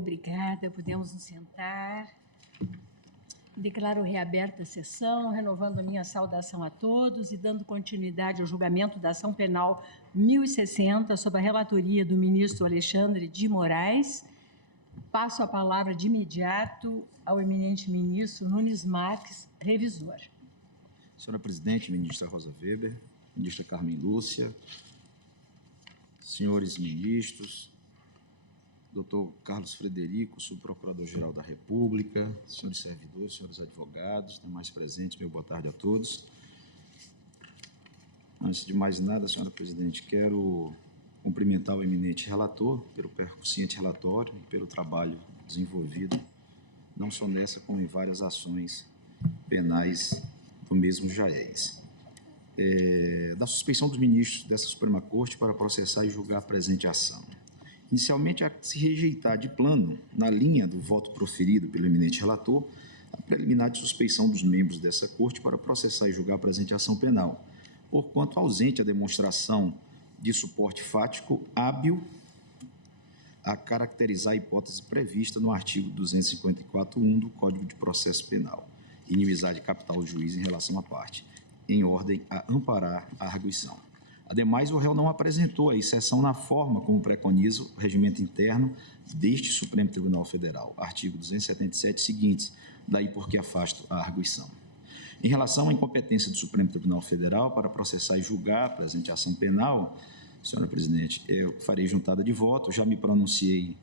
Obrigada, podemos nos sentar. Declaro reaberta a sessão, renovando a minha saudação a todos e dando continuidade ao julgamento da ação penal 1060, sob a relatoria do ministro Alexandre de Moraes. Passo a palavra de imediato ao eminente ministro Nunes Marques, revisor. Senhora Presidente, ministra Rosa Weber, ministra Carmen Lúcia, senhores ministros, doutor Carlos Frederico, subprocurador-geral da República, senhores servidores, senhores advogados, demais presentes, meu boa tarde a todos. Antes de mais nada, senhora Presidente, quero cumprimentar o eminente relator pelo percussiente relatório e pelo trabalho desenvolvido, não só nessa, como em várias ações penais do mesmo JAES. Da suspeição dos ministros dessa Suprema Corte para processar e julgar a presente ação. Inicialmente, a se rejeitar de plano, na linha do voto proferido pelo eminente relator, a preliminar de suspeição dos membros dessa Corte para processar e julgar a presente ação penal, porquanto ausente a demonstração de suporte fático hábil a caracterizar a hipótese prevista no artigo 254.1 do Código de Processo Penal, inimizade capital do juiz em relação à parte, em ordem a amparar a arguição. Ademais, o réu não apresentou a exceção na forma como preconiza o regimento interno deste Supremo Tribunal Federal, artigo 277 seguintes, daí porque afasto a arguição. Em relação à incompetência do Supremo Tribunal Federal para processar e julgar a presente ação penal, senhora Presidente, eu farei juntada de voto, já me pronunciei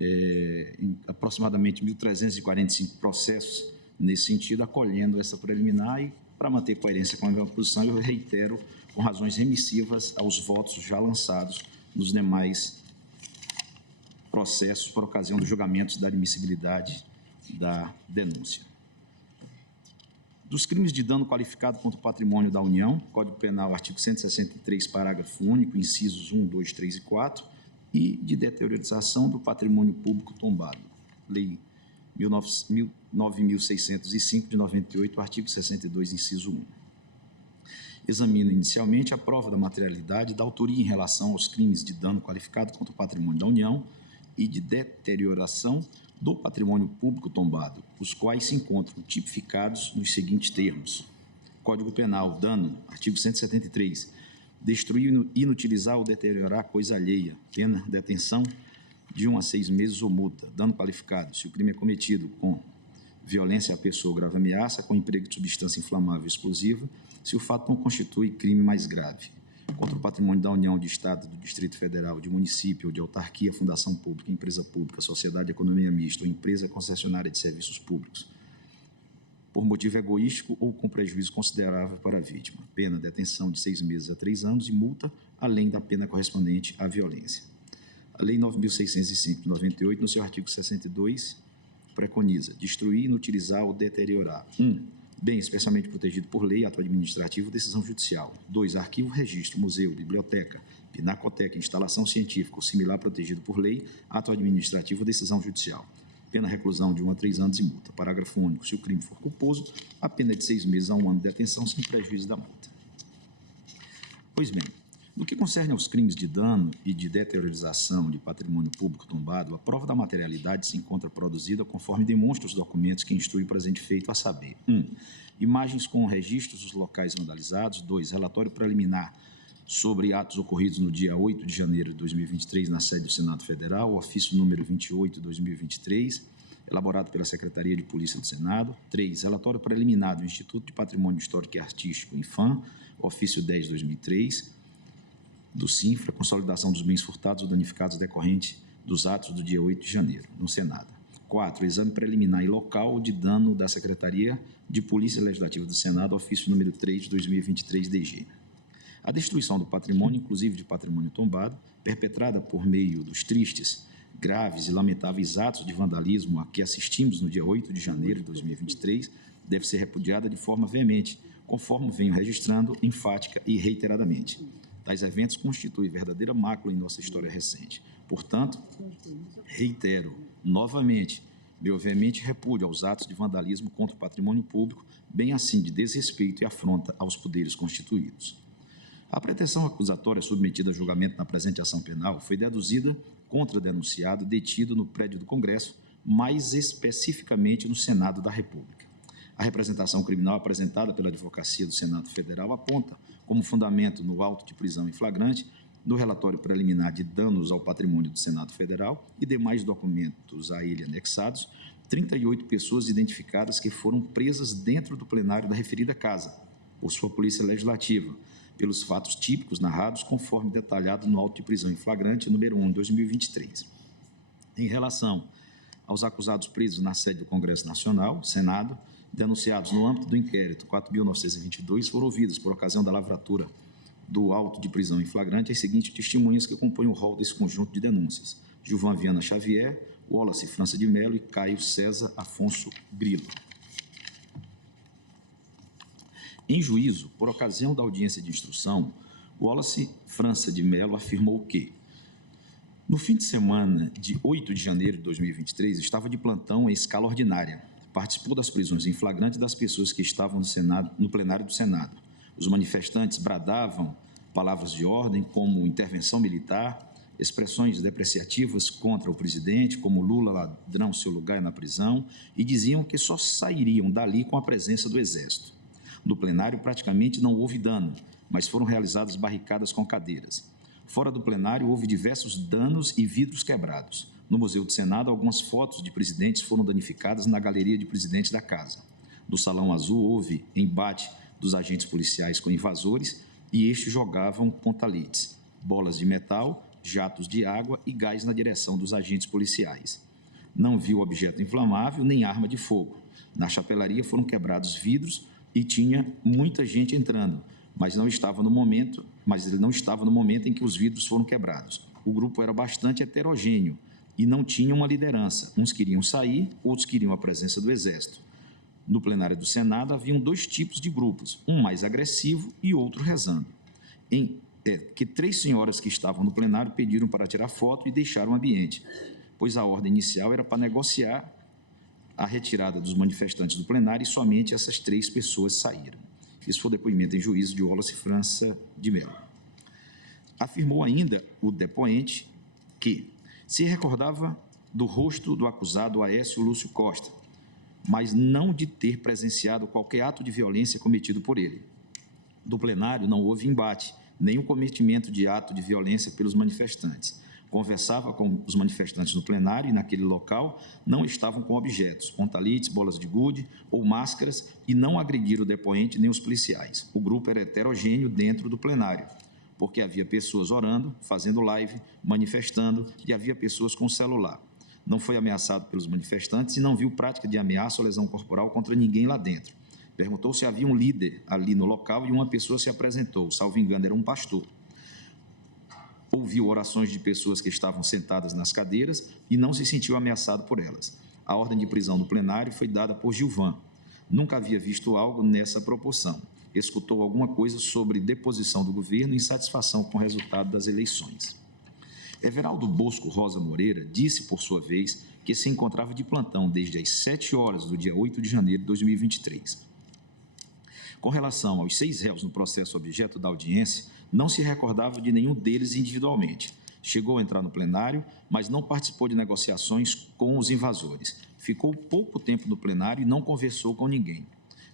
em aproximadamente 1.345 processos nesse sentido, acolhendo essa preliminar e, para manter coerência com a minha posição, eu reitero com razões remissivas aos votos já lançados nos demais processos por ocasião dos julgamentos da admissibilidade da denúncia. Dos crimes de dano qualificado contra o patrimônio da União, Código Penal, artigo 163, parágrafo único, incisos 1, 2, 3 e 4, e de deteriorização do patrimônio público tombado, Lei 9.605, de 98, artigo 62, inciso 1. Examina inicialmente a prova da materialidade da autoria em relação aos crimes de dano qualificado contra o patrimônio da União e de deterioração do patrimônio público tombado, os quais se encontram tipificados nos seguintes termos. Código Penal, dano, artigo 173, destruir, inutilizar ou deteriorar coisa alheia, pena, detenção de 1 a 6 meses ou multa. Dano qualificado, se o crime é cometido com violência à pessoa ou grave ameaça, com emprego de substância inflamável ou explosiva, se o fato não constitui crime mais grave contra o patrimônio da União, de Estado, do Distrito Federal, de município ou de autarquia, fundação pública, empresa pública, sociedade de economia mista ou empresa concessionária de serviços públicos, por motivo egoístico ou com prejuízo considerável para a vítima. Pena, detenção de 6 meses a 3 anos e multa, além da pena correspondente à violência. A Lei 9.605, de 98, no seu artigo 62, preconiza destruir, inutilizar ou deteriorar. 1. Bem especialmente protegido por lei, ato administrativo, decisão judicial. 2. Arquivo, registro, museu, biblioteca, pinacoteca, instalação científica ou similar protegido por lei, ato administrativo, decisão judicial. Pena reclusão de 1 a 3 anos e multa. Parágrafo único. Se o crime for culposo, a pena é de 6 meses a 1 ano de detenção, sem prejuízo da multa. Pois bem, no que concerne aos crimes de dano e de deteriorização de patrimônio público tombado, a prova da materialidade se encontra produzida conforme demonstra os documentos que instruem o presente feito, a saber: 1. Imagens com registros dos locais vandalizados. 2. Relatório preliminar sobre atos ocorridos no dia 8 de janeiro de 2023 na sede do Senado Federal, ofício número 28 de 2023, elaborado pela Secretaria de Polícia do Senado. 3. Relatório preliminar do Instituto de Patrimônio Histórico e Artístico, INFAM, ofício 10 de 2003, do CINFRA, consolidação dos bens furtados ou danificados decorrente dos atos do dia 8 de janeiro, no Senado. 4. Exame preliminar e local de dano da Secretaria de Polícia Legislativa do Senado, ofício número 3 de 2023, DG. A destruição do patrimônio, inclusive de patrimônio tombado, perpetrada por meio dos tristes, graves e lamentáveis atos de vandalismo a que assistimos no dia 8 de janeiro de 2023, deve ser repudiada de forma veemente, conforme venho registrando enfática e reiteradamente. Tais eventos constituem verdadeira mácula em nossa história recente. Portanto, reitero novamente meu veemente repúdio aos atos de vandalismo contra o patrimônio público, bem assim de desrespeito e afronta aos poderes constituídos. A pretensão acusatória submetida a julgamento na presente ação penal foi deduzida com contra denunciado detido no prédio do Congresso, mais especificamente no Senado da República. A representação criminal apresentada pela Advocacia do Senado Federal aponta como fundamento no auto de prisão em flagrante do relatório preliminar de danos ao patrimônio do Senado Federal e demais documentos a ele anexados, 38 pessoas identificadas que foram presas dentro do plenário da referida casa, por sua Polícia Legislativa, pelos fatos típicos narrados, conforme detalhado no auto de prisão em flagrante número 1, de 2023. Em relação aos acusados presos na sede do Congresso Nacional, Senado, denunciados no âmbito do inquérito 4.922, foram ouvidos, por ocasião da lavratura do auto de prisão em flagrante, as seguintes testemunhas que compõem o rol desse conjunto de denúncias: Gilvan Viana Xavier, Wallace França de Mello e Caio César Afonso Grilo. Em juízo, por ocasião da audiência de instrução, Wallace França de Mello afirmou que, no fim de semana de 8 de janeiro de 2023, estava de plantão em escala ordinária. Participou das prisões em flagrante das pessoas que estavam no plenário do Senado. Os manifestantes bradavam palavras de ordem como intervenção militar, expressões depreciativas contra o presidente, como Lula ladrão, seu lugar é na prisão, e diziam que só sairiam dali com a presença do Exército. No plenário, praticamente não houve dano, mas foram realizadas barricadas com cadeiras. Fora do plenário, houve diversos danos e vidros quebrados. No Museu do Senado, algumas fotos de presidentes foram danificadas na galeria de presidente da casa. No Salão Azul, houve embate dos agentes policiais com invasores e estes jogavam pontalites, bolas de metal, jatos de água e gás na direção dos agentes policiais. Não viu objeto inflamável nem arma de fogo. Na chapelaria foram quebrados vidros e tinha muita gente entrando, mas ele não estava no momento em que os vidros foram quebrados. O grupo era bastante heterogêneo e não tinha uma liderança. Uns queriam sair, outros queriam a presença do Exército. No plenário do Senado, haviam dois tipos de grupos, um mais agressivo e outro rezando. Que 3 senhoras que estavam no plenário pediram para tirar foto e deixaram o ambiente, pois a ordem inicial era para negociar a retirada dos manifestantes do plenário e somente essas 3 pessoas saíram. Isso foi o depoimento em juízo de Wallace França de Mello. Afirmou ainda o depoente que se recordava do rosto do acusado Aécio Lúcio Costa, mas não de ter presenciado qualquer ato de violência cometido por ele. Do plenário não houve embate, nem o cometimento de ato de violência pelos manifestantes. Conversava com os manifestantes no plenário e, naquele local, não estavam com objetos, pontalites, bolas de gude ou máscaras, e não agrediram o depoente nem os policiais. O grupo era heterogêneo dentro do plenário, porque havia pessoas orando, fazendo live, manifestando, e havia pessoas com celular. Não foi ameaçado pelos manifestantes e não viu prática de ameaça ou lesão corporal contra ninguém lá dentro. Perguntou se havia um líder ali no local e uma pessoa se apresentou, salvo engano, era um pastor. Ouviu orações de pessoas que estavam sentadas nas cadeiras e não se sentiu ameaçado por elas. A ordem de prisão no plenário foi dada por Gilvan. Nunca havia visto algo nessa proporção. Escutou alguma coisa sobre deposição do governo e insatisfação com o resultado das eleições. Everaldo Bosco Rosa Moreira disse, por sua vez, que se encontrava de plantão desde as 7 horas do dia 8 de janeiro de 2023. Com relação aos 6 réus no processo objeto da audiência, não se recordava de nenhum deles individualmente. Chegou a entrar no plenário, mas não participou de negociações com os invasores. Ficou pouco tempo no plenário e não conversou com ninguém.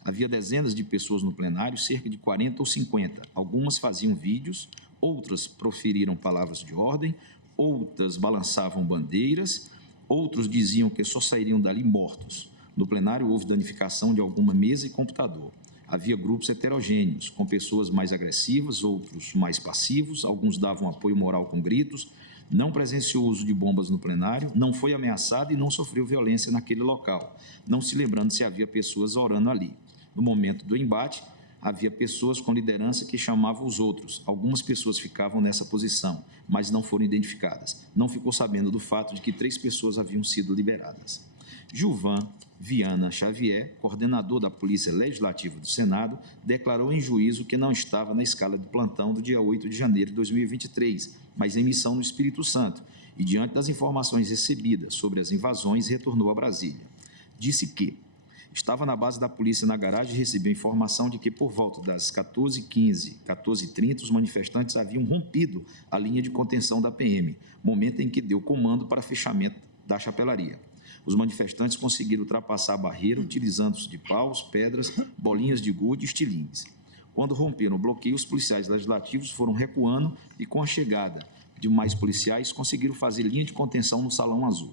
Havia dezenas de pessoas no plenário, cerca de 40 ou 50. Algumas faziam vídeos, outras proferiram palavras de ordem, outras balançavam bandeiras, outros diziam que só sairiam dali mortos. No plenário houve danificação de alguma mesa e computador. Havia grupos heterogêneos, com pessoas mais agressivas, outros mais passivos, alguns davam apoio moral com gritos, não presenciou o uso de bombas no plenário, não foi ameaçado e não sofreu violência naquele local, não se lembrando se havia pessoas orando ali. No momento do embate, havia pessoas com liderança que chamavam os outros. Algumas pessoas ficavam nessa posição, mas não foram identificadas. Não ficou sabendo do fato de que 3 pessoas haviam sido liberadas. Gilvan Viana Xavier, coordenador da Polícia Legislativa do Senado, declarou em juízo que não estava na escala de plantão do dia 8 de janeiro de 2023, mas em missão no Espírito Santo, e diante das informações recebidas sobre as invasões, retornou a Brasília. Disse que Estava na base da polícia na garagem e recebeu informação de que, por volta das 14h15, 14h30, os manifestantes haviam rompido a linha de contenção da PM, momento em que deu comando para fechamento da chapelaria. Os manifestantes conseguiram ultrapassar a barreira utilizando-se de paus, pedras, bolinhas de gude e estilingues. Quando romperam o bloqueio, os policiais legislativos foram recuando e, com a chegada de mais policiais, conseguiram fazer linha de contenção no Salão Azul.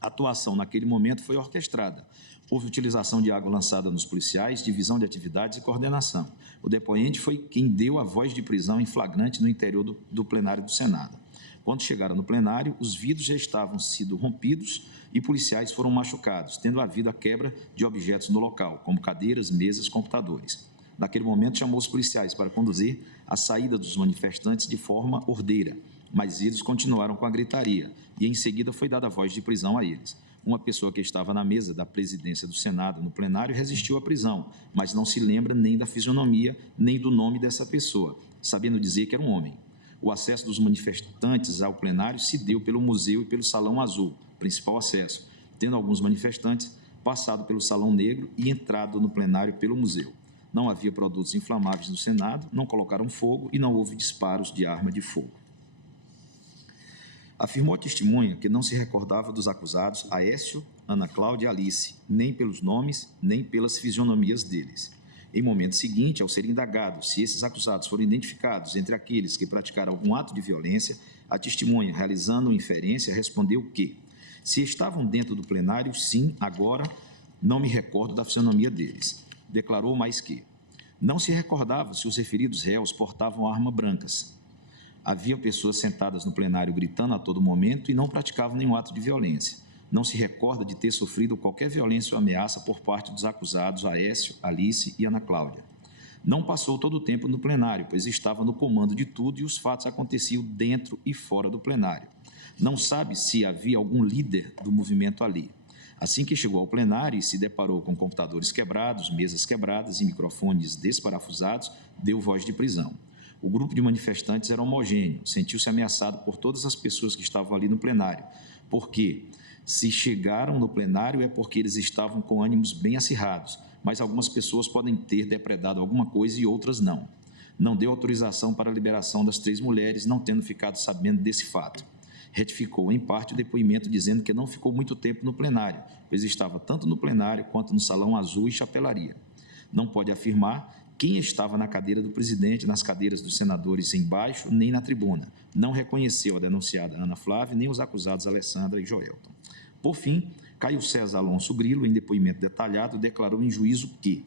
A atuação naquele momento foi orquestrada. Houve utilização de água lançada nos policiais, divisão de atividades e coordenação. O depoente foi quem deu a voz de prisão em flagrante no interior do plenário do Senado. Quando chegaram no plenário, os vidros já estavam sido rompidos e policiais foram machucados, tendo havido a quebra de objetos no local, como cadeiras, mesas, computadores. Naquele momento, chamou os policiais para conduzir a saída dos manifestantes de forma ordeira, mas eles continuaram com a gritaria e, em seguida, foi dada a voz de prisão a eles. Uma pessoa que estava na mesa da presidência do Senado, no plenário, resistiu à prisão, mas não se lembra nem da fisionomia, nem do nome dessa pessoa, sabendo dizer que era um homem. O acesso dos manifestantes ao plenário se deu pelo museu e pelo Salão Azul, principal acesso, tendo alguns manifestantes passado pelo Salão Negro e entrado no plenário pelo museu. Não havia produtos inflamáveis no Senado, não colocaram fogo e não houve disparos de arma de fogo. Afirmou a testemunha que não se recordava dos acusados Aécio, Ana Cláudia e Alice, nem pelos nomes, nem pelas fisionomias deles. Em momento seguinte, ao ser indagado se esses acusados foram identificados entre aqueles que praticaram algum ato de violência, a testemunha, realizando inferência, respondeu que, se estavam dentro do plenário, sim, agora não me recordo da fisionomia deles. Declarou mais que não se recordava se os referidos réus portavam armas brancas. Havia pessoas sentadas no plenário gritando a todo momento e não praticavam nenhum ato de violência. Não se recorda de ter sofrido qualquer violência ou ameaça por parte dos acusados Aécio, Alice e Ana Cláudia. Não passou todo o tempo no plenário, pois estava no comando de tudo e os fatos aconteciam dentro e fora do plenário. Não sabe se havia algum líder do movimento ali. Assim que chegou ao plenário e se deparou com computadores quebrados, mesas quebradas e microfones desparafusados, deu voz de prisão. O grupo de manifestantes era homogêneo, sentiu-se ameaçado por todas as pessoas que estavam ali no plenário, porque se chegaram no plenário é porque eles estavam com ânimos bem acirrados, mas algumas pessoas podem ter depredado alguma coisa e outras não. Não deu autorização para a liberação das 3 mulheres, não tendo ficado sabendo desse fato. Retificou, em parte, o depoimento dizendo que não ficou muito tempo no plenário, pois estava tanto no plenário quanto no Salão Azul e chapelaria. Não pode afirmar quem estava na cadeira do presidente, nas cadeiras dos senadores embaixo, nem na tribuna. Não reconheceu a denunciada Ana Flávia, nem os acusados Alessandra e Joelton. Por fim, Caio César Alonso Grilo, em depoimento detalhado, declarou em juízo que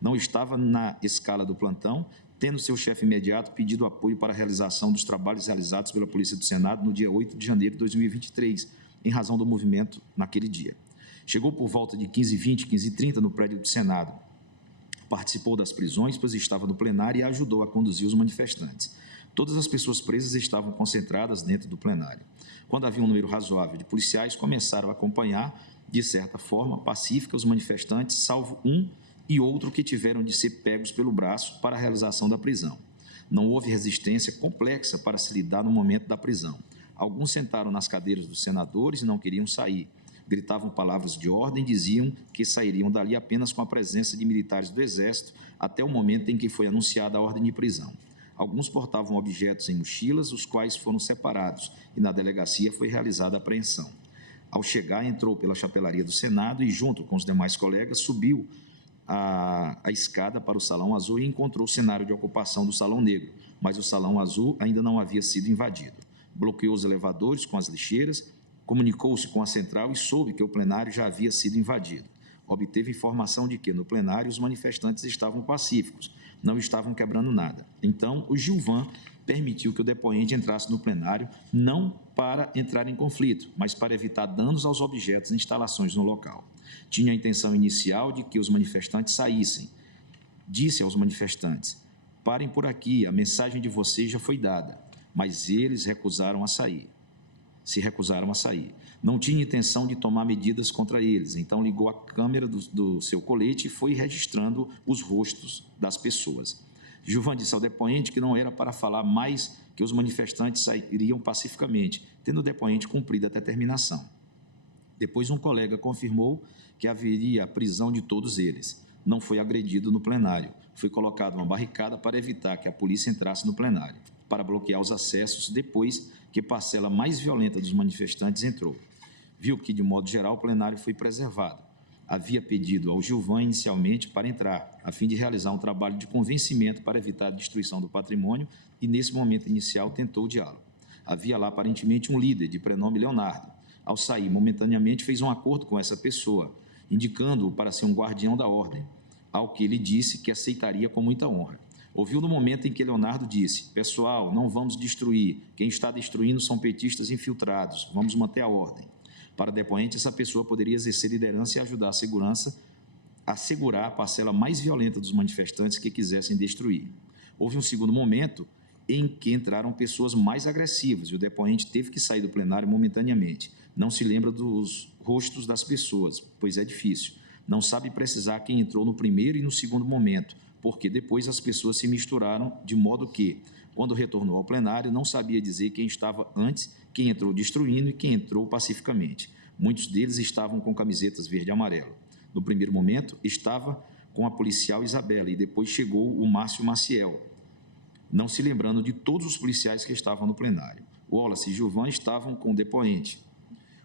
não estava na escala do plantão, tendo seu chefe imediato pedido apoio para a realização dos trabalhos realizados pela Polícia do Senado no dia 8 de janeiro de 2023, em razão do movimento naquele dia. Chegou por volta de 15h20, 15h30 no prédio do Senado. Participou das prisões, pois estava no plenário e ajudou a conduzir os manifestantes. Todas as pessoas presas estavam concentradas dentro do plenário. Quando havia um número razoável de policiais, começaram a acompanhar, de certa forma, pacífica, os manifestantes, salvo um e outro que tiveram de ser pegos pelo braço para a realização da prisão. Não houve resistência complexa para se lidar no momento da prisão. Alguns sentaram nas cadeiras dos senadores e não queriam sair. Gritavam palavras de ordem e diziam que sairiam dali apenas com a presença de militares do Exército até o momento em que foi anunciada a ordem de prisão. Alguns portavam objetos em mochilas, os quais foram separados, e na delegacia foi realizada a apreensão. Ao chegar, entrou pela chapelaria do Senado e, junto com os demais colegas, subiu a escada para o Salão Azul e encontrou o cenário de ocupação do Salão Negro, mas o Salão Azul ainda não havia sido invadido. Bloqueou os elevadores com as lixeiras, comunicou-se com a central e soube que o plenário já havia sido invadido. Obteve informação de que, no plenário, os manifestantes estavam pacíficos, não estavam quebrando nada. Então, o Gilvan permitiu que o depoente entrasse no plenário, não para entrar em conflito, mas para evitar danos aos objetos e instalações no local. Tinha a intenção inicial de que os manifestantes saíssem. Disse aos manifestantes: parem por aqui, a mensagem de vocês já foi dada, mas eles se recusaram a sair. Não tinha intenção de tomar medidas contra eles, então ligou a câmera do seu colete e foi registrando os rostos das pessoas. Gilvan disse ao depoente que não era para falar mais, que os manifestantes sairiam pacificamente, tendo o depoente cumprido a determinação. Depois, um colega confirmou que haveria a prisão de todos eles. Não foi agredido no plenário. Foi colocada uma barricada para evitar que a polícia entrasse no plenário, para bloquear os acessos depois que parcela mais violenta dos manifestantes entrou. Viu que, de modo geral, o plenário foi preservado. Havia pedido ao Gilvan inicialmente para entrar, a fim de realizar um trabalho de convencimento para evitar a destruição do patrimônio e, nesse momento inicial, tentou o diálogo. Havia lá, aparentemente, um líder de prenome Leonardo. Ao sair, momentaneamente, fez um acordo com essa pessoa, indicando-o para ser um guardião da ordem, ao que ele disse que aceitaria com muita honra. Ouviu no momento em que Leonardo disse: pessoal, não vamos destruir, quem está destruindo são petistas infiltrados, vamos manter a ordem. Para o depoente, essa pessoa poderia exercer liderança e ajudar a segurança a segurar a parcela mais violenta dos manifestantes que quisessem destruir. Houve um segundo momento em que entraram pessoas mais agressivas e o depoente teve que sair do plenário momentaneamente. Não se lembra dos rostos das pessoas, pois é difícil. Não sabe precisar quem entrou no primeiro e no segundo momento, porque depois as pessoas se misturaram, de modo que, quando retornou ao plenário, não sabia dizer quem estava antes, quem entrou destruindo e quem entrou pacificamente. Muitos deles estavam com camisetas verde e amarelo. No primeiro momento, estava com a policial Isabela e depois chegou o Márcio Maciel, não se lembrando de todos os policiais que estavam no plenário. Wallace e Gilvan estavam com o depoente.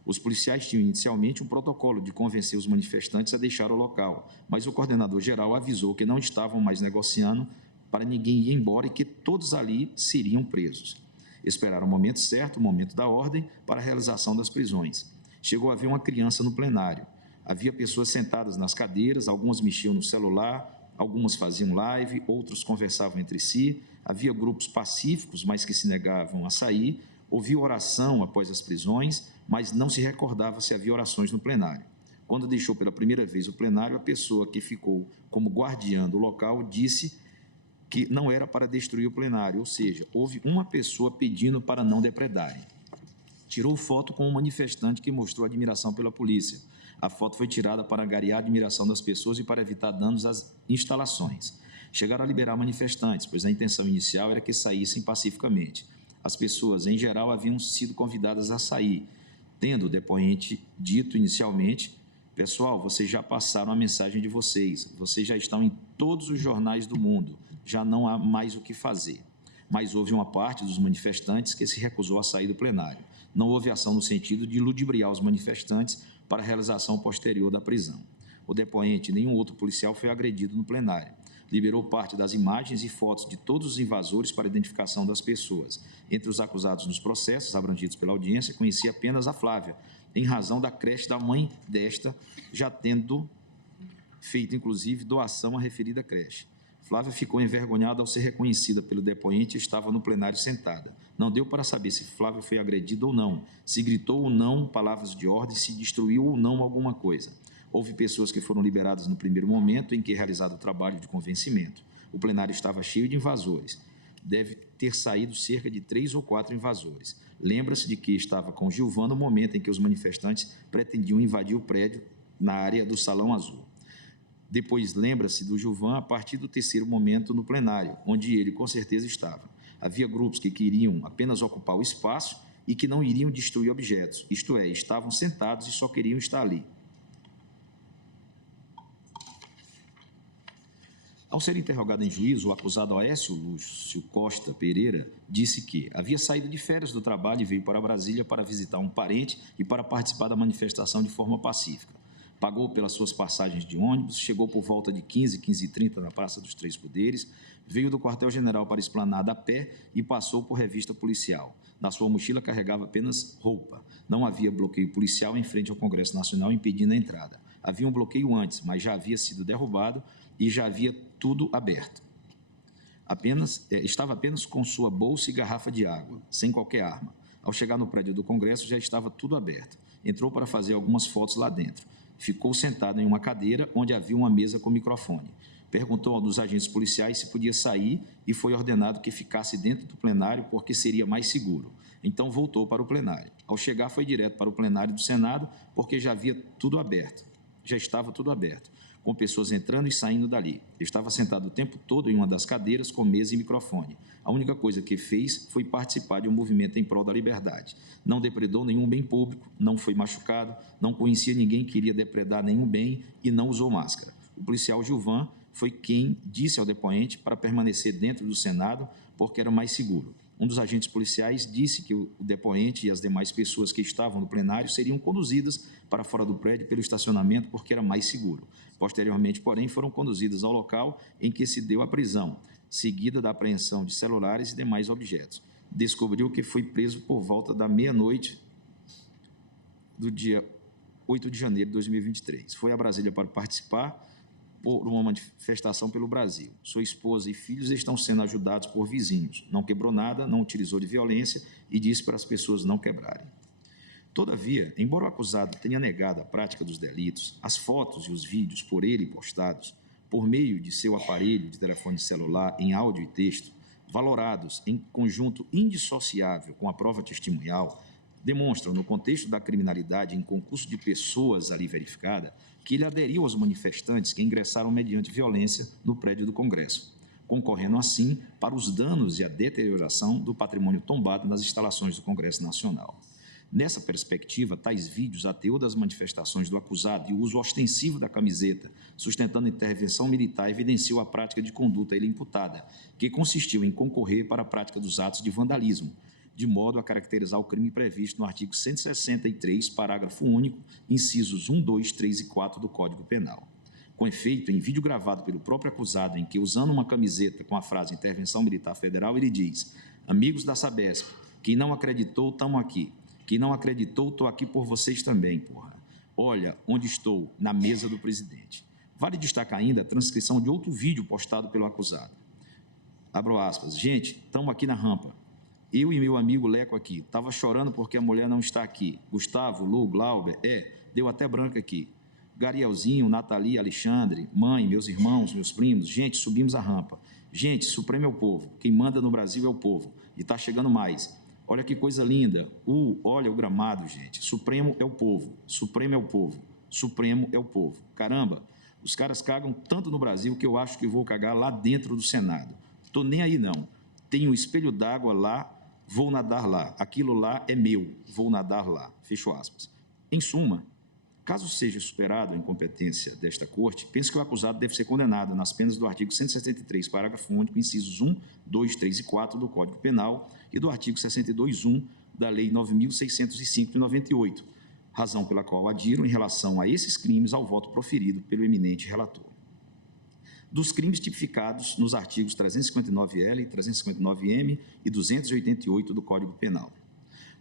Os policiais tinham inicialmente um protocolo de convencer os manifestantes a deixar o local, mas o coordenador-geral avisou que não estavam mais negociando para ninguém ir embora e que todos ali seriam presos. Esperaram o momento certo, o momento da ordem, para a realização das prisões. Chegou a haver uma criança no plenário. Havia pessoas sentadas nas cadeiras, algumas mexiam no celular, algumas faziam live, outros conversavam entre si. Havia grupos pacíficos, mas que se negavam a sair. Ouviu oração após as prisões, mas não se recordava se havia orações no plenário. Quando deixou pela primeira vez o plenário, a pessoa que ficou como guardiã do local disse que não era para destruir o plenário, ou seja, houve uma pessoa pedindo para não depredarem. Tirou foto com um manifestante que mostrou admiração pela polícia. A foto foi tirada para angariar a admiração das pessoas e para evitar danos às instalações. Chegaram a liberar manifestantes, pois a intenção inicial era que saíssem pacificamente. As pessoas, em geral, haviam sido convidadas a sair, tendo o depoente dito inicialmente: pessoal, vocês já passaram a mensagem de vocês já estão em todos os jornais do mundo, já não há mais o que fazer. Mas houve uma parte dos manifestantes que se recusou a sair do plenário. Não houve ação no sentido de ludibriar os manifestantes para a realização posterior da prisão. O depoente e nenhum outro policial foi agredido no plenário. Liberou parte das imagens e fotos de todos os invasores para identificação das pessoas. Entre os acusados nos processos abrangidos pela audiência, conhecia apenas a Flávia, em razão da creche da mãe desta, já tendo feito, inclusive, doação à referida creche. Flávia ficou envergonhada ao ser reconhecida pelo depoente e estava no plenário sentada. Não deu para saber se Flávia foi agredida ou não, se gritou ou não palavras de ordem, se destruiu ou não alguma coisa. Houve pessoas que foram liberadas no primeiro momento em que é realizado o trabalho de convencimento. O plenário estava cheio de invasores. Deve ter saído cerca de 3 ou 4 invasores. Lembra-se de que estava com Gilvan no momento em que os manifestantes pretendiam invadir o prédio na área do Salão Azul. Depois lembra-se do Gilvan a partir do terceiro momento no plenário, onde ele com certeza estava. Havia grupos que queriam apenas ocupar o espaço e que não iriam destruir objetos, isto é, estavam sentados e só queriam estar ali. Ao ser interrogado em juízo, o acusado Aécio Lúcio Costa Pereira disse que havia saído de férias do trabalho e veio para Brasília para visitar um parente e para participar da manifestação de forma pacífica. Pagou pelas suas passagens de ônibus, chegou por volta de 15h30 na Praça dos Três Poderes, veio do quartel-general para a Esplanada a pé e passou por revista policial. Na sua mochila carregava apenas roupa. Não havia bloqueio policial em frente ao Congresso Nacional impedindo a entrada. Havia um bloqueio antes, mas já havia sido derrubado e já havia tudo aberto. Estava apenas com sua bolsa e garrafa de água, sem qualquer arma. Ao chegar no prédio do Congresso, já estava tudo aberto. Entrou para fazer algumas fotos lá dentro. Ficou sentado em uma cadeira onde havia uma mesa com microfone. Perguntou a um dos agentes policiais se podia sair e foi ordenado que ficasse dentro do plenário porque seria mais seguro. Então voltou para o plenário. Ao chegar, foi direto para o plenário do Senado porque já havia tudo aberto. Já estava tudo aberto. com pessoas entrando e saindo dali. Estava sentado o tempo todo em uma das cadeiras, com mesa e microfone. A única coisa que fez foi participar de um movimento em prol da liberdade. Não depredou nenhum bem público, não foi machucado, não conhecia ninguém que iria depredar nenhum bem e não usou máscara. O policial Gilvan foi quem disse ao depoente para permanecer dentro do Senado porque era mais seguro. Um dos agentes policiais disse que o depoente e as demais pessoas que estavam no plenário seriam conduzidas para fora do prédio pelo estacionamento porque era mais seguro. Posteriormente, porém, foram conduzidas ao local em que se deu a prisão, seguida da apreensão de celulares e demais objetos. Descobriu que foi preso por volta da meia-noite do dia 8 de janeiro de 2023. Foi a Brasília para participar por uma manifestação pelo Brasil. Sua esposa e filhos estão sendo ajudados por vizinhos. Não quebrou nada, não utilizou de violência e disse para as pessoas não quebrarem. Todavia, embora o acusado tenha negado a prática dos delitos, as fotos e os vídeos por ele postados, por meio de seu aparelho de telefone celular em áudio e texto, valorados em conjunto indissociável com a prova testemunhal, demonstram, no contexto da criminalidade em concurso de pessoas ali verificada, que ele aderiu aos manifestantes que ingressaram mediante violência no prédio do Congresso, concorrendo assim para os danos e a deterioração do patrimônio tombado nas instalações do Congresso Nacional. Nessa perspectiva, tais vídeos, a teor das manifestações do acusado e o uso ostensivo da camiseta, sustentando intervenção militar, evidenciou a prática de conduta a ele imputada, que consistiu em concorrer para a prática dos atos de vandalismo, de modo a caracterizar o crime previsto no artigo 163, parágrafo único, incisos 1, 2, 3 e 4 do Código Penal. Com efeito, em vídeo gravado pelo próprio acusado, em que, usando uma camiseta com a frase Intervenção Militar Federal, ele diz: amigos da Sabesp, quem não acreditou, estamos aqui. Quem não acreditou, estou aqui por vocês também, porra. Olha onde estou, na mesa do presidente. Vale destacar ainda a transcrição de outro vídeo postado pelo acusado. Abro aspas. Gente, estamos aqui na rampa. Eu e meu amigo Leco aqui. Estava chorando porque a mulher não está aqui. Gustavo, Lu, Glauber, deu até branca aqui. Garielzinho, Nathalie, Alexandre, mãe, meus irmãos, meus primos. Gente, subimos a rampa. Gente, Supremo é o povo. Quem manda no Brasil é o povo. E está chegando mais. Olha que coisa linda. Olha o gramado, gente. Supremo é o povo. Supremo é o povo. Supremo é o povo. Caramba, os caras cagam tanto no Brasil que eu acho que vou cagar lá dentro do Senado. Tô nem aí, não. Tenho um espelho d'água lá, vou nadar lá. Aquilo lá é meu, vou nadar lá. Fecho aspas. Em suma, caso seja superado a incompetência desta Corte, penso que o acusado deve ser condenado nas penas do artigo 163, parágrafo único, incisos 1, 2, 3 e 4 do Código Penal e do artigo 62.1 da Lei 9.605 de 98, razão pela qual adiro em relação a esses crimes ao voto proferido pelo eminente relator. Dos crimes tipificados nos artigos 359-L, 359-M e 288 do Código Penal.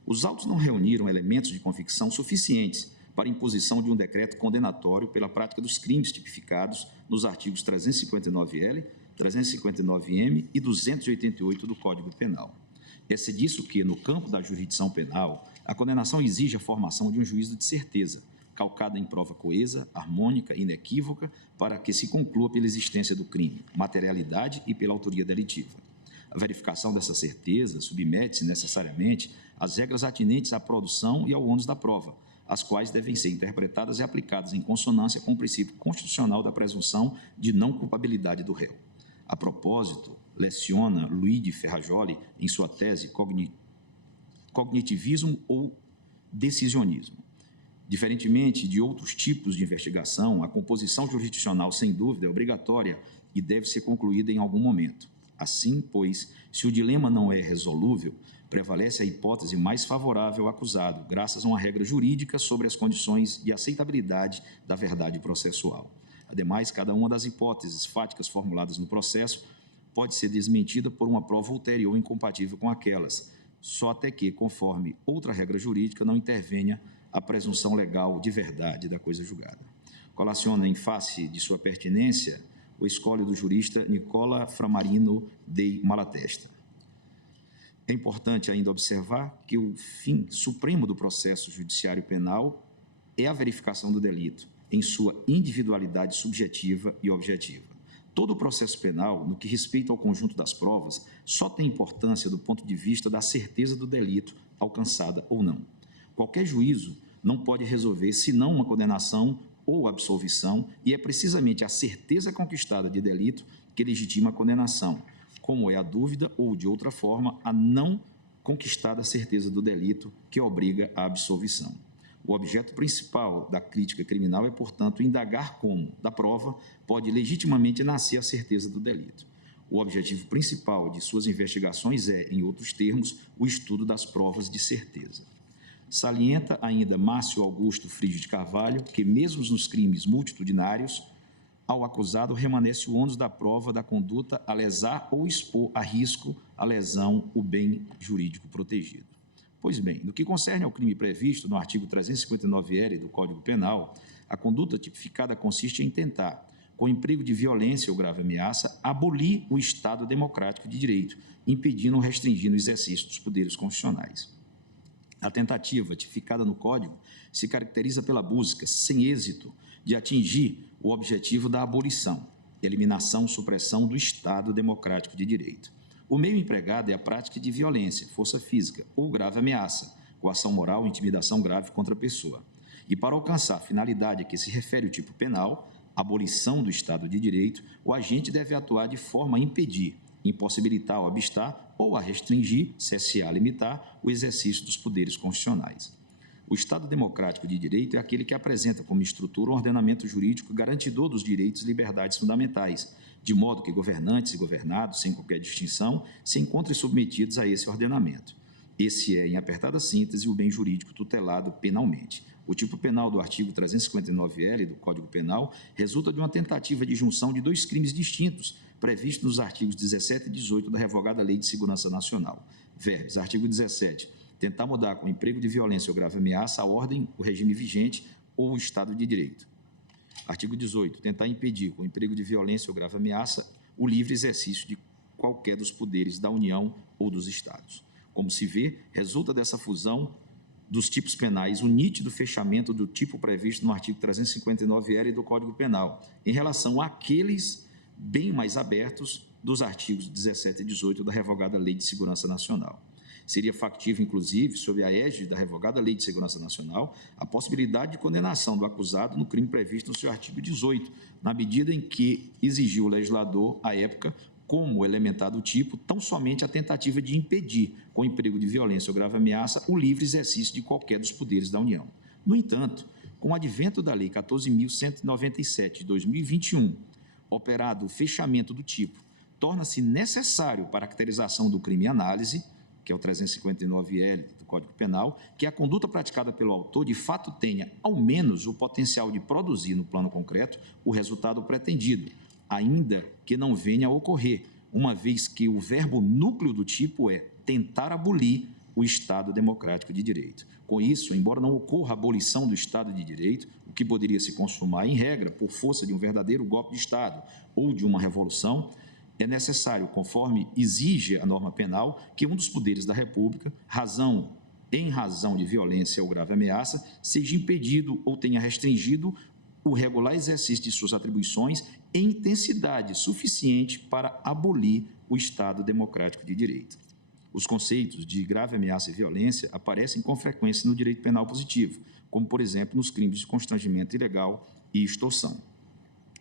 Os autos não reuniram elementos de convicção suficientes para imposição de um decreto condenatório pela prática dos crimes tipificados nos artigos 359-L, 359-M e 288 do Código Penal. É-se disso que, no campo da jurisdição penal, a condenação exige a formação de um juízo de certeza, calcada em prova coesa, harmônica e inequívoca, para que se conclua pela existência do crime, materialidade e pela autoria delitiva. A verificação dessa certeza submete-se necessariamente às regras atinentes à produção e ao ônus da prova, as quais devem ser interpretadas e aplicadas em consonância com o princípio constitucional da presunção de não culpabilidade do réu. A propósito, leciona Luigi Ferrajoli em sua tese Cognitivismo ou Decisionismo. Diferentemente de outros tipos de investigação, a composição jurisdicional, sem dúvida, é obrigatória e deve ser concluída em algum momento. Assim, pois, se o dilema não é resolúvel, prevalece a hipótese mais favorável ao acusado, graças a uma regra jurídica sobre as condições de aceitabilidade da verdade processual. Ademais, cada uma das hipóteses fáticas formuladas no processo pode ser desmentida por uma prova ulterior incompatível com aquelas, só até que, conforme outra regra jurídica, não intervenha a presunção legal de verdade da coisa julgada. Colaciona em face de sua pertinência o escólio do jurista Nicola Framarino dei Malatesta. É importante ainda observar que o fim supremo do processo judiciário penal é a verificação do delito, em sua individualidade subjetiva e objetiva. Todo o processo penal, no que respeita ao conjunto das provas, só tem importância do ponto de vista da certeza do delito, alcançada ou não. Qualquer juízo não pode resolver senão uma condenação ou absolvição, e é precisamente a certeza conquistada de delito que legitima a condenação, como é a dúvida ou, de outra forma, a não conquistada certeza do delito que obriga à absolvição. O objeto principal da crítica criminal é, portanto, indagar como, da prova, pode legitimamente nascer a certeza do delito. O objetivo principal de suas investigações é, em outros termos, o estudo das provas de certeza. Salienta ainda Márcio Augusto Frigo de Carvalho que, mesmo nos crimes multitudinários, ao acusado remanesce o ônus da prova da conduta a lesar ou expor a risco, a lesão, o bem jurídico protegido. Pois bem, no que concerne ao crime previsto no artigo 359-L do Código Penal, a conduta tipificada consiste em tentar, com emprego de violência ou grave ameaça, abolir o Estado democrático de direito, impedindo ou restringindo o exercício dos poderes constitucionais. A tentativa, tipificada no Código, se caracteriza pela busca, sem êxito, de atingir o objetivo da abolição, eliminação, supressão do Estado democrático de direito. O meio empregado é a prática de violência, força física ou grave ameaça, coação moral, intimidação grave contra a pessoa. E para alcançar a finalidade a que se refere o tipo penal, abolição do Estado de Direito, o agente deve atuar de forma a impedir, impossibilitar ou obstar ou a restringir, cessear, limitar o exercício dos poderes constitucionais. O Estado democrático de direito é aquele que apresenta como estrutura um ordenamento jurídico garantidor dos direitos e liberdades fundamentais, de modo que governantes e governados, sem qualquer distinção, se encontrem submetidos a esse ordenamento. Esse é, em apertada síntese, o bem jurídico tutelado penalmente. O tipo penal do artigo 359-L do Código Penal resulta de uma tentativa de junção de dois crimes distintos, previstos nos artigos 17 e 18 da revogada Lei de Segurança Nacional. Verbes, artigo 17, tentar mudar com emprego de violência ou grave ameaça a ordem, o regime vigente ou o Estado de Direito. Artigo 18, tentar impedir com emprego de violência ou grave ameaça o livre exercício de qualquer dos poderes da União ou dos Estados. Como se vê, resulta dessa fusão dos tipos penais o nítido fechamento do tipo previsto no artigo 359-L do Código Penal, em relação àqueles bem mais abertos dos artigos 17 e 18 da revogada Lei de Segurança Nacional. Seria factível, inclusive, sob a égide da revogada Lei de Segurança Nacional, a possibilidade de condenação do acusado no crime previsto no seu artigo 18, na medida em que exigiu o legislador, à época, como elementar do tipo, tão somente a tentativa de impedir, com emprego de violência ou grave ameaça, o livre exercício de qualquer dos poderes da União. No entanto, com o advento da Lei 14.197 de 2021, operado o fechamento do tipo, torna-se necessário para a caracterização do crime e análise, que é o 359-L do Código Penal, que a conduta praticada pelo autor de fato tenha, ao menos, o potencial de produzir no plano concreto o resultado pretendido, ainda que não venha a ocorrer, uma vez que o verbo núcleo do tipo é tentar abolir o Estado democrático de direito. Com isso, embora não ocorra a abolição do Estado de direito, o que poderia se consumar, em regra, por força de um verdadeiro golpe de Estado ou de uma revolução, é necessário, conforme exige a norma penal, que um dos poderes da República, em razão de violência ou grave ameaça, seja impedido ou tenha restringido o regular exercício de suas atribuições em intensidade suficiente para abolir o Estado democrático de direito. Os conceitos de grave ameaça e violência aparecem com frequência no direito penal positivo, como, por exemplo, nos crimes de constrangimento ilegal e extorsão.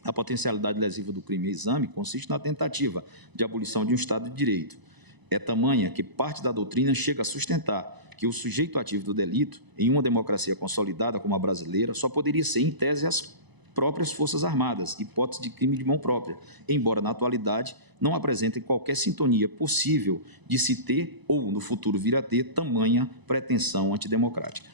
A potencialidade lesiva do crime exame consiste na tentativa de abolição de um Estado de direito. É tamanha que parte da doutrina chega a sustentar que o sujeito ativo do delito, em uma democracia consolidada como a brasileira, só poderia ser, em tese, as próprias Forças Armadas, hipótese de crime de mão própria, embora, na atualidade, não apresentem qualquer sintonia possível de se ter, ou no futuro vir a ter, tamanha pretensão antidemocrática.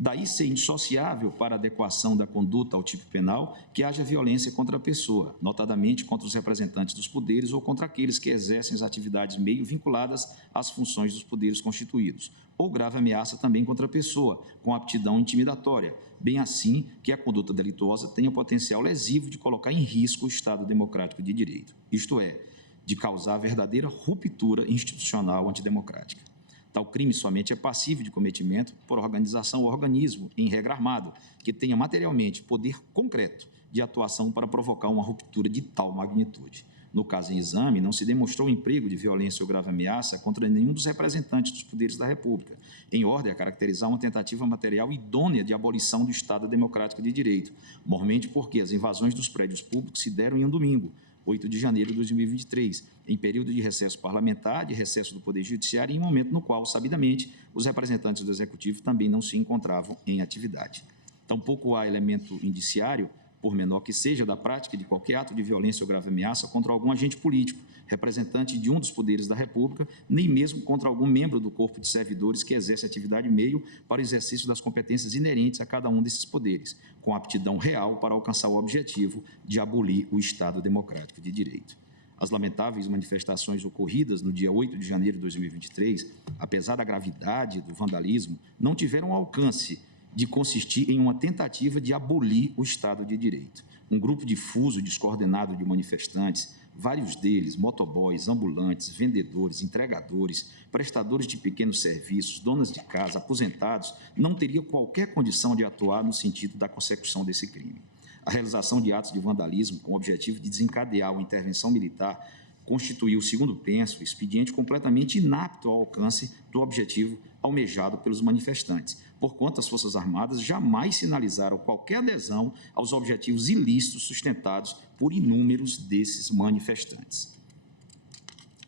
Daí ser indissociável para a adequação da conduta ao tipo penal que haja violência contra a pessoa, notadamente contra os representantes dos poderes ou contra aqueles que exercem as atividades meio vinculadas às funções dos poderes constituídos, ou grave ameaça também contra a pessoa, com aptidão intimidatória, bem assim que a conduta delituosa tenha potencial lesivo de colocar em risco o Estado democrático de direito, isto é, de causar verdadeira ruptura institucional antidemocrática. Tal crime somente é passível de cometimento por organização ou organismo, em regra armado, que tenha materialmente poder concreto de atuação para provocar uma ruptura de tal magnitude. No caso em exame, não se demonstrou o emprego de violência ou grave ameaça contra nenhum dos representantes dos poderes da República, em ordem a caracterizar uma tentativa material idônea de abolição do Estado Democrático de Direito, mormente porque as invasões dos prédios públicos se deram em um domingo, 8 de janeiro de 2023, em período de recesso parlamentar, de recesso do Poder Judiciário, em momento no qual, sabidamente, os representantes do Executivo também não se encontravam em atividade. Tampouco há elemento indiciário, por menor que seja, da prática de qualquer ato de violência ou grave ameaça contra algum agente político, representante de um dos poderes da República, nem mesmo contra algum membro do corpo de servidores que exerce atividade meio para o exercício das competências inerentes a cada um desses poderes, com aptidão real para alcançar o objetivo de abolir o Estado Democrático de Direito. As lamentáveis manifestações ocorridas no dia 8 de janeiro de 2023, apesar da gravidade do vandalismo, não tiveram alcance de consistir em uma tentativa de abolir o Estado de Direito. Um grupo difuso e descoordenado de manifestantes, vários deles motoboys, ambulantes, vendedores, entregadores, prestadores de pequenos serviços, donas de casa, aposentados, não teria qualquer condição de atuar no sentido da consecução desse crime. A realização de atos de vandalismo com o objetivo de desencadear uma intervenção militar constituiu, segundo penso, expediente completamente inapto ao alcance do objetivo almejado pelos manifestantes, porquanto as Forças Armadas jamais sinalizaram qualquer adesão aos objetivos ilícitos sustentados por inúmeros desses manifestantes.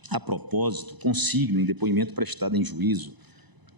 A propósito, consigno em depoimento prestado em juízo,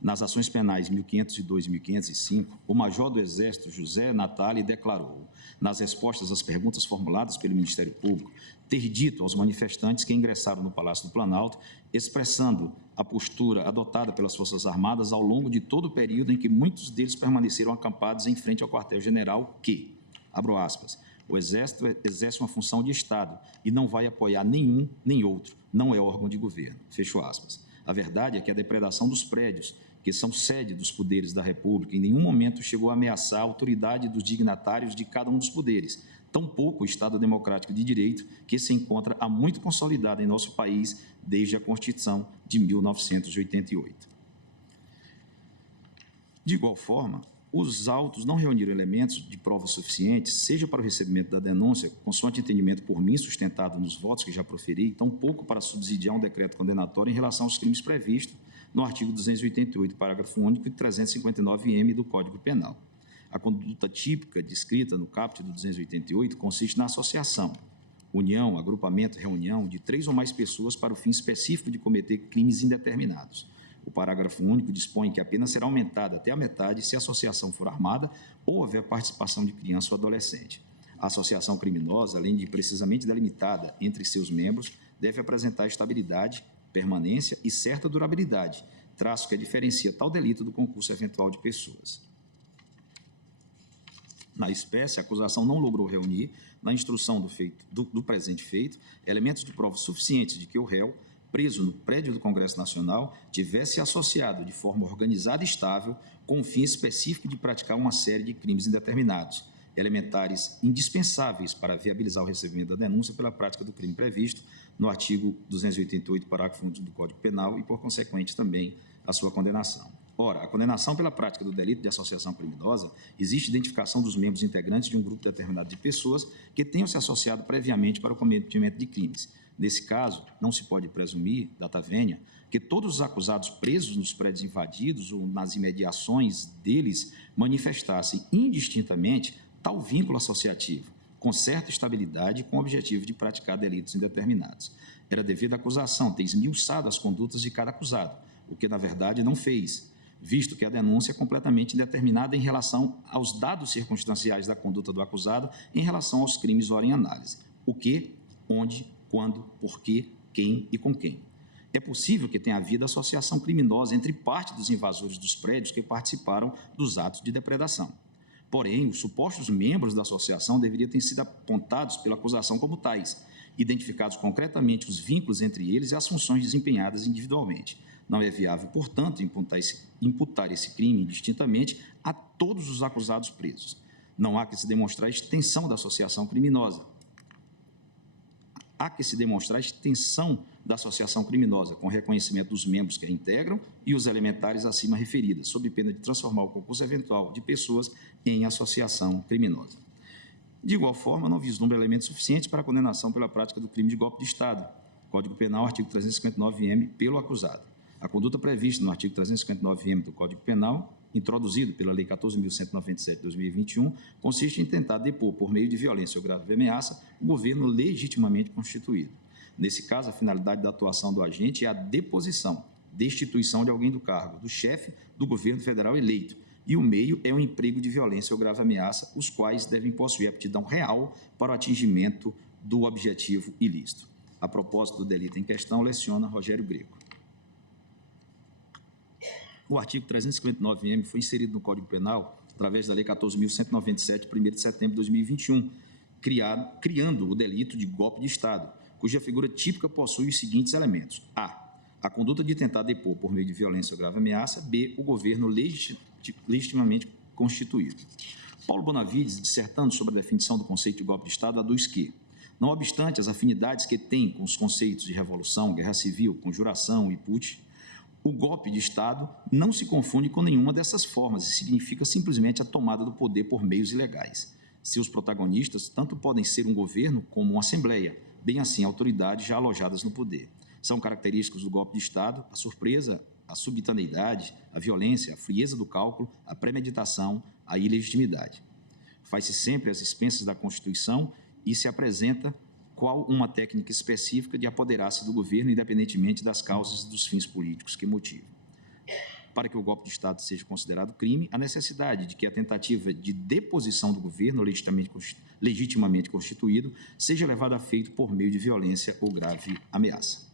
nas ações penais 1502 e 1505, o major do Exército, José Natali, declarou, nas respostas às perguntas formuladas pelo Ministério Público, ter dito aos manifestantes que ingressaram no Palácio do Planalto, expressando a postura adotada pelas Forças Armadas ao longo de todo o período em que muitos deles permaneceram acampados em frente ao quartel-general, que, abro aspas, o Exército exerce uma função de Estado e não vai apoiar nenhum nem outro, não é órgão de governo, fecho aspas. A verdade é que a depredação dos prédios, que são sede dos poderes da República, em nenhum momento chegou a ameaçar a autoridade dos dignatários de cada um dos poderes, tampouco o Estado Democrático de Direito, que se encontra há muito consolidado em nosso país desde a Constituição de 1988. De igual forma, os autos não reuniram elementos de prova suficientes, seja para o recebimento da denúncia, consoante entendimento por mim sustentado nos votos que já proferi, tampouco para subsidiar um decreto condenatório em relação aos crimes previstos no artigo 288, parágrafo único e 359-M do Código Penal. A conduta típica descrita no caput do 288 consiste na associação, união, agrupamento, reunião de 3 ou mais pessoas para o fim específico de cometer crimes indeterminados. O parágrafo único dispõe que a pena será aumentada até a metade se a associação for armada ou houver participação de criança ou adolescente. A associação criminosa, além de precisamente delimitada entre seus membros, deve apresentar estabilidade, permanência e certa durabilidade, traço que diferencia tal delito do concurso eventual de pessoas. Na espécie, a acusação não logrou reunir, na instrução do presente feito, elementos de prova suficientes de que o réu, preso no prédio do Congresso Nacional, tivesse associado de forma organizada e estável com o fim específico de praticar uma série de crimes indeterminados, elementares indispensáveis para viabilizar o recebimento da denúncia pela prática do crime previsto no artigo 288, parágrafo 1 do Código Penal e, por consequente, também a sua condenação. Ora, a condenação pela prática do delito de associação criminosa existe identificação dos membros integrantes de um grupo determinado de pessoas que tenham se associado previamente para o cometimento de crimes. Nesse caso, não se pode presumir, data vênia, que todos os acusados presos nos prédios invadidos ou nas imediações deles manifestassem indistintamente tal vínculo associativo, com certa estabilidade e com o objetivo de praticar delitos indeterminados. Era devido à acusação ter esmiuçado as condutas de cada acusado, o que, na verdade, não fez, visto que a denúncia é completamente indeterminada em relação aos dados circunstanciais da conduta do acusado em relação aos crimes ora em análise. O que, onde, quando, por quê, quem e com quem. É possível que tenha havido associação criminosa entre parte dos invasores dos prédios que participaram dos atos de depredação. Porém, os supostos membros da associação deveriam ter sido apontados pela acusação como tais, identificados concretamente os vínculos entre eles e as funções desempenhadas individualmente. Não é viável, portanto, imputar esse crime indistintamente a todos os acusados presos. Não há que se demonstrar a extensão da associação criminosa. Há que se demonstrar a extensão da associação criminosa, com reconhecimento dos membros que a integram e os elementares acima referidas, sob pena de transformar o concurso eventual de pessoas em associação criminosa. De igual forma, não vislumbra elementos suficientes para a condenação pela prática do crime de golpe de Estado, Código Penal, artigo 359-M, pelo acusado. A conduta prevista no artigo 359-M do Código Penal, introduzido pela Lei 14.197 de 2021, consiste em tentar depor, por meio de violência ou grave ameaça, o governo legitimamente constituído. Nesse caso, a finalidade da atuação do agente é a deposição, destituição de alguém do cargo, do chefe do governo federal eleito, e o meio é o emprego de violência ou grave ameaça, os quais devem possuir aptidão real para o atingimento do objetivo ilícito. A propósito do delito em questão, leciona Rogério Greco. O artigo 359-M foi inserido no Código Penal através da Lei 14.197, de 1º de setembro de 2021, criando o delito de golpe de Estado, cuja figura típica possui os seguintes elementos: a conduta de tentar depor por meio de violência ou grave ameaça; b, o governo legitimamente constituído. Paulo Bonavides, dissertando sobre a definição do conceito de golpe de Estado, aduz que, não obstante as afinidades que tem com os conceitos de revolução, guerra civil, conjuração e putsch, o golpe de Estado não se confunde com nenhuma dessas formas e significa simplesmente a tomada do poder por meios ilegais. Seus protagonistas tanto podem ser um governo como uma assembleia, bem assim autoridades já alojadas no poder. São característicos do golpe de Estado a surpresa, a subitaneidade, a violência, a frieza do cálculo, a premeditação, a ilegitimidade. Faz-se sempre às expensas da Constituição e se apresenta qual uma técnica específica de apoderar-se do governo, independentemente das causas e dos fins políticos que motivam. Para que o golpe de Estado seja considerado crime, a necessidade de que a tentativa de deposição do governo legitimamente constituído seja levada a feito por meio de violência ou grave ameaça.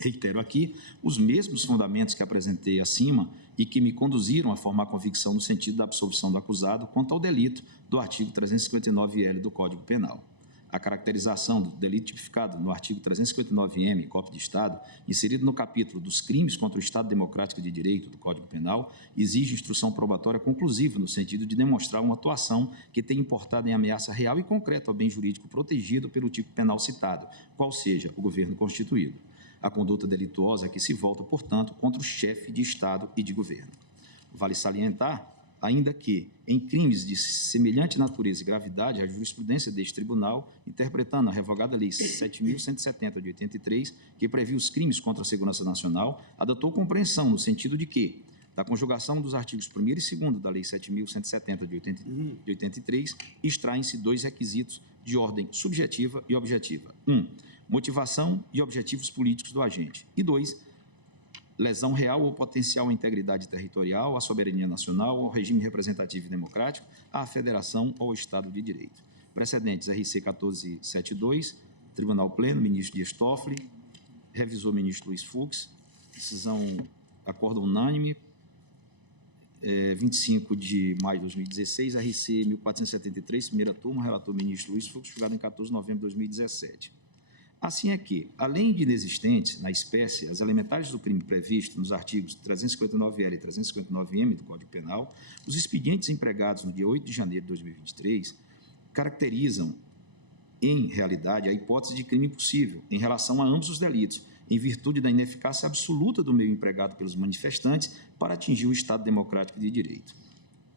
Reitero aqui os mesmos fundamentos que apresentei acima e que me conduziram a formar convicção no sentido da absolvição do acusado quanto ao delito do artigo 359-L do Código Penal. A caracterização do delito tipificado no artigo 359-M, golpe de Estado, inserido no capítulo dos crimes contra o Estado Democrático de Direito do Código Penal, exige instrução probatória conclusiva no sentido de demonstrar uma atuação que tenha importado em ameaça real e concreta ao bem jurídico protegido pelo tipo penal citado, qual seja o governo constituído. A conduta delituosa que se volta, portanto, contra o chefe de Estado e de governo. Vale salientar ainda que, em crimes de semelhante natureza e gravidade, a jurisprudência deste tribunal, interpretando a revogada Lei 7.170 de 83, que previu os crimes contra a segurança nacional, adotou compreensão no sentido de que, da conjugação dos artigos 1º e 2º da Lei 7.170 de 83, extraem-se dois requisitos de ordem subjetiva e objetiva. 1. Motivação e objetivos políticos do agente. E 2. Lesão real ou potencial à integridade territorial, à soberania nacional, ao regime representativo e democrático, à federação ou ao Estado de Direito. Precedentes: RC 1472, Tribunal Pleno, ministro Dias Toffoli, revisor ministro Luiz Fux, decisão, acordo unânime, 25 de maio de 2016, RC 1473, primeira turma, relator ministro Luiz Fux, julgado em 14 de novembro de 2017. Assim é que, além de inexistentes na espécie as elementares do crime previsto nos artigos 359-L e 359-M do Código Penal, os expedientes empregados no dia 8 de janeiro de 2023 caracterizam, em realidade, a hipótese de crime possível em relação a ambos os delitos, em virtude da ineficácia absoluta do meio empregado pelos manifestantes para atingir o Estado democrático de direito.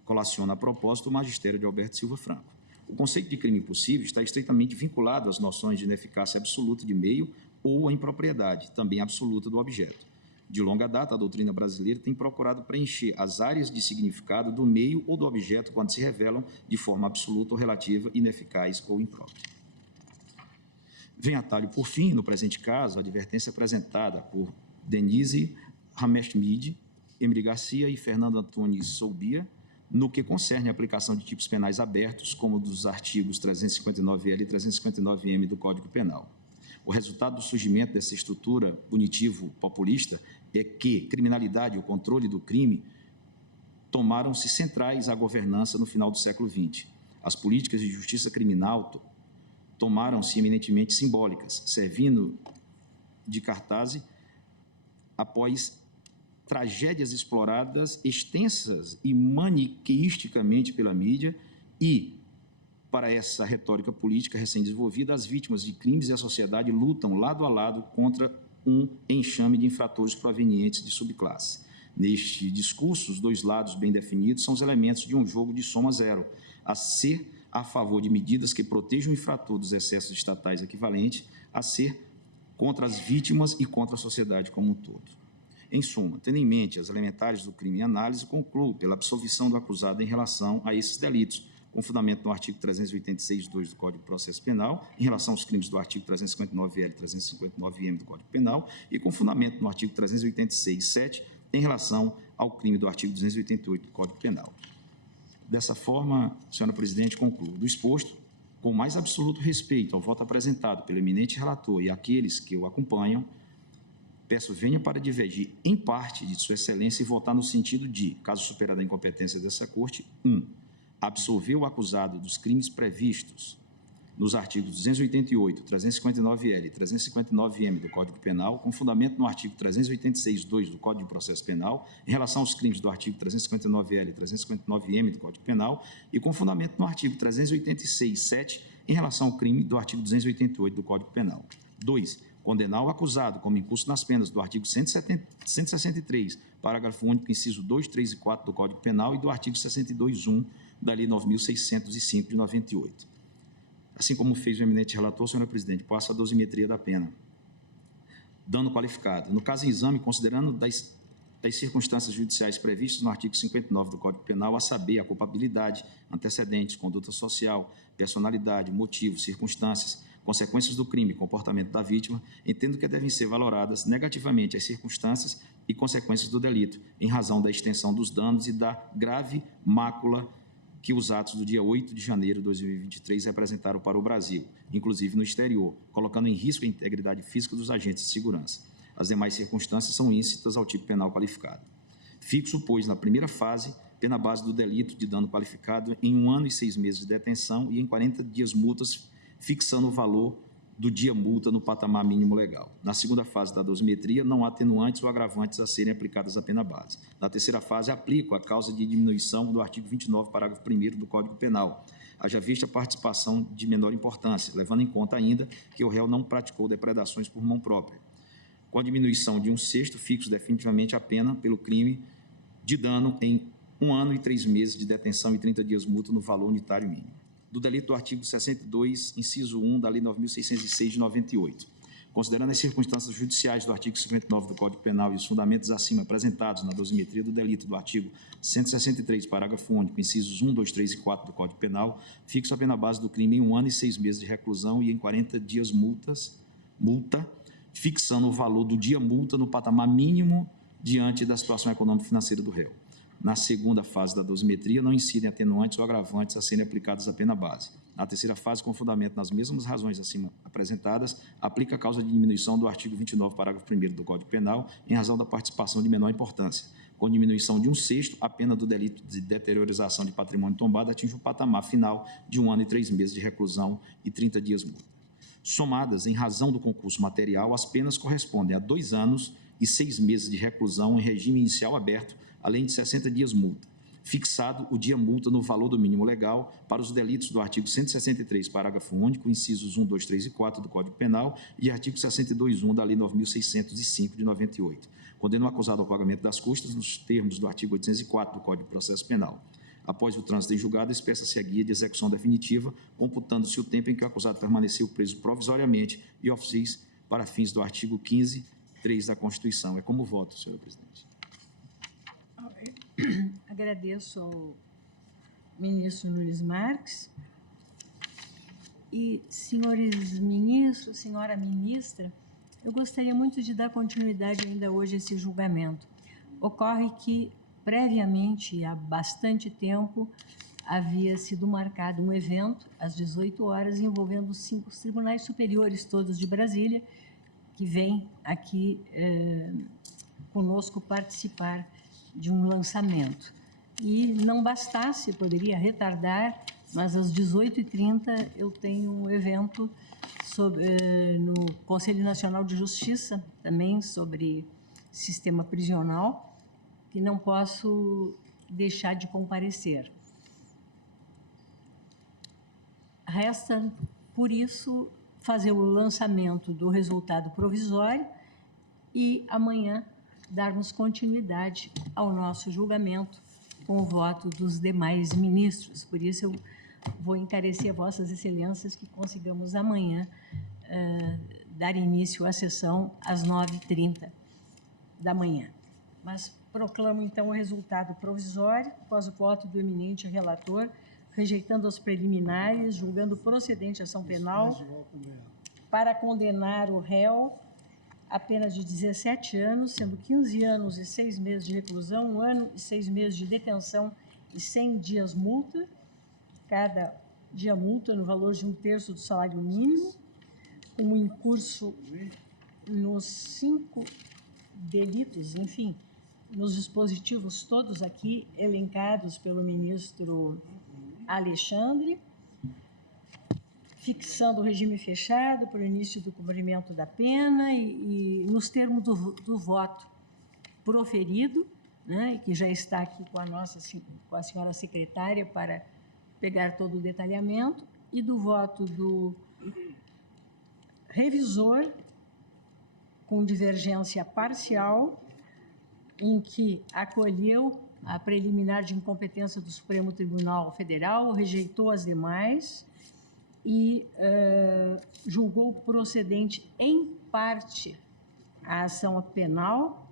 Colaciona a propósito o magistério de Alberto Silva Franco. O conceito de crime possível está estreitamente vinculado às noções de ineficácia absoluta de meio ou a impropriedade, também absoluta do objeto. De longa data, a doutrina brasileira tem procurado preencher as áreas de significado do meio ou do objeto quando se revelam de forma absoluta ou relativa, ineficaz ou imprópria. Vem a talho, por fim, no presente caso, a advertência apresentada por Denise Hammerschmidt, Emily Garcia e Fernando Antunes Soubia, no que concerne a aplicação de tipos penais abertos, como dos artigos 359-L e 359-M do Código Penal. O resultado do surgimento dessa estrutura punitivo-populista é que criminalidade e o controle do crime tomaram-se centrais à governança no final do século XX. As políticas de justiça criminal tomaram-se eminentemente simbólicas, servindo de cartaz após tragédias exploradas extensas e maniqueisticamente pela mídia e, para essa retórica política recém-desenvolvida, as vítimas de crimes e a sociedade lutam lado a lado contra um enxame de infratores provenientes de subclasse. Neste discurso, os dois lados bem definidos são os elementos de um jogo de soma zero, a ser a favor de medidas que protejam o infrator dos excessos estatais equivalentes, a ser contra as vítimas e contra a sociedade como um todo. Em suma, tendo em mente as elementares do crime em análise, concluo pela absolvição do acusado em relação a esses delitos, com fundamento no artigo 386.2 do Código de Processo Penal, em relação aos crimes do artigo 359-L e 359-M do Código Penal, e com fundamento no artigo 386.7, em relação ao crime do artigo 288 do Código Penal. Dessa forma, senhora presidente, concluo. Do exposto, com o mais absoluto respeito ao voto apresentado pelo eminente relator e àqueles que o acompanham, peço venha para divergir em parte de sua excelência e votar no sentido de, caso superada a incompetência dessa Corte, 1. Absolver o acusado dos crimes previstos nos artigos 288, 359-L e 359-M do Código Penal, com fundamento no artigo 386.2 do Código de Processo Penal, em relação aos crimes do artigo 359-L e 359-M do Código Penal, e com fundamento no artigo 386.7, em relação ao crime do artigo 288 do Código Penal. 2. Condenar o acusado como incurso nas penas do artigo 163, parágrafo único, inciso 2, 3 e 4 do Código Penal e do artigo 62.1 da Lei 9.605 de 98. Assim como fez o eminente relator, senhora presidente, passa a dosimetria da pena. Dano qualificado. No caso em exame, considerando das circunstâncias judiciais previstas no artigo 59 do Código Penal, a saber, a culpabilidade, antecedentes, conduta social, personalidade, motivos, circunstâncias, consequências do crime e comportamento da vítima, entendo que devem ser valoradas negativamente as circunstâncias e consequências do delito, em razão da extensão dos danos e da grave mácula que os atos do dia 8 de janeiro de 2023 representaram para o Brasil, inclusive no exterior, colocando em risco a integridade física dos agentes de segurança. As demais circunstâncias são íncitas ao tipo penal qualificado. Fixo, pois, na primeira fase, pena base do delito de dano qualificado em 1 ano e 6 meses de detenção e em 40 dias multas, fixando o valor do dia multa no patamar mínimo legal. Na segunda fase da dosimetria, não há atenuantes ou agravantes a serem aplicadas à pena base. Na terceira fase, aplico a causa de diminuição do artigo 29, parágrafo 1º do Código Penal, haja vista a participação de menor importância, levando em conta ainda que o réu não praticou depredações por mão própria. Com a diminuição de 1/6, fixo definitivamente a pena pelo crime de dano em 1 ano e 3 meses de detenção e 30 dias multa no valor unitário mínimo. Do delito do artigo 62, inciso 1 da Lei 9.606 de 98. Considerando as circunstâncias judiciais do artigo 59 do Código Penal e os fundamentos acima apresentados na dosimetria do delito do artigo 163, parágrafo único, incisos 1, 2, 3 e 4 do Código Penal, fixo a pena base do crime em 1 ano e 6 meses de reclusão e em 40 dias multa, fixando o valor do dia multa no patamar mínimo diante da situação econômico-financeira do réu. Na segunda fase da dosimetria, não incidem atenuantes ou agravantes a serem aplicadas à pena base. Na terceira fase, com fundamento nas mesmas razões acima apresentadas, aplica a causa de diminuição do artigo 29, parágrafo 1º do Código Penal, em razão da participação de menor importância. Com diminuição de 1/6, a pena do delito de deteriorização de patrimônio tombado atinge o patamar final de 1 ano e 3 meses de reclusão e 30 dias multa. Somadas, em razão do concurso material, as penas correspondem a 2 anos e 6 meses de reclusão em regime inicial aberto, além de 60 dias multa, fixado o dia multa no valor do mínimo legal para os delitos do artigo 163, parágrafo único, incisos 1, 2, 3 e 4 do Código Penal e artigo 62.1 da Lei 9.605 de 98. Condena o acusado ao pagamento das custas nos termos do artigo 804 do Código de Processo Penal. Após o trânsito em julgado, expressa-se a guia de execução definitiva, computando-se o tempo em que o acusado permaneceu preso provisoriamente e ofício para fins do artigo 15, 3 da Constituição. É como voto, senhora presidente. Agradeço ao ministro Nunes Marques. E, senhores ministros, senhora ministra, eu gostaria muito de dar continuidade ainda hoje a esse julgamento. Ocorre que, previamente, há bastante tempo, havia sido marcado um evento às 18 horas envolvendo os 5 tribunais superiores todos de Brasília, que vêm aqui conosco participar de um lançamento. E não bastasse, poderia retardar, mas às 18h30 eu tenho um evento no Conselho Nacional de Justiça, também sobre sistema prisional, que não posso deixar de comparecer. Resta, por isso, fazer o lançamento do resultado provisório e amanhã darmos continuidade ao nosso julgamento com o voto dos demais ministros. Por isso, eu vou encarecer a Vossas Excelências que consigamos amanhã dar início à sessão às 9h30 da manhã. mas proclamo, então, o resultado provisório, após o voto do eminente relator, rejeitando as preliminares, julgando procedente a ação penal para condenar o réu a pena de 17 anos, sendo 15 anos e 6 meses de reclusão, 1 ano e 6 meses de detenção e 100 dias multa, cada dia multa no valor de 1/3 do salário mínimo, como incurso nos 5 delitos, enfim, nos dispositivos todos aqui elencados pelo ministro Alexandre, fixando o regime fechado para o início do cumprimento da pena e nos termos do voto proferido, né, que já está aqui com a senhora secretária para pegar todo o detalhamento, e do voto do revisor com divergência parcial, em que acolheu a preliminar de incompetência do Supremo Tribunal Federal, rejeitou as demais e julgou procedente, em parte, a ação penal,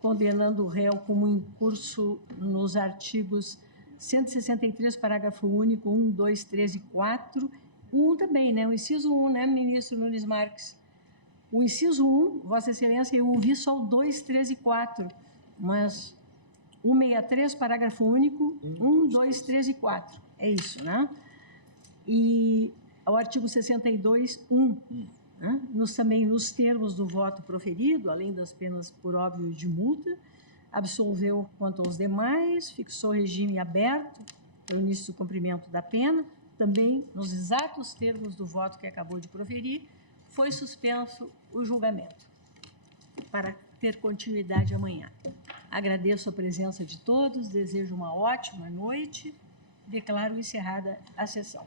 condenando o réu como incurso nos artigos 163, parágrafo único, 1, 2, 3 e 4. 1 também, né? O inciso 1, né, ministro Nunes Marques? O inciso 1, Vossa Excelência, eu ouvi só o 2, 3 e 4, mas 163, parágrafo único, 1, 2, 3 e 4. É isso, né? E ao artigo 62, 1, né? Também nos termos do voto proferido, além das penas por óbvio de multa, absolveu quanto aos demais, fixou regime aberto para o início do cumprimento da pena, também nos exatos termos do voto que acabou de proferir, foi suspenso o julgamento, para ter continuidade amanhã. Agradeço a presença de todos, desejo uma ótima noite, declaro encerrada a sessão.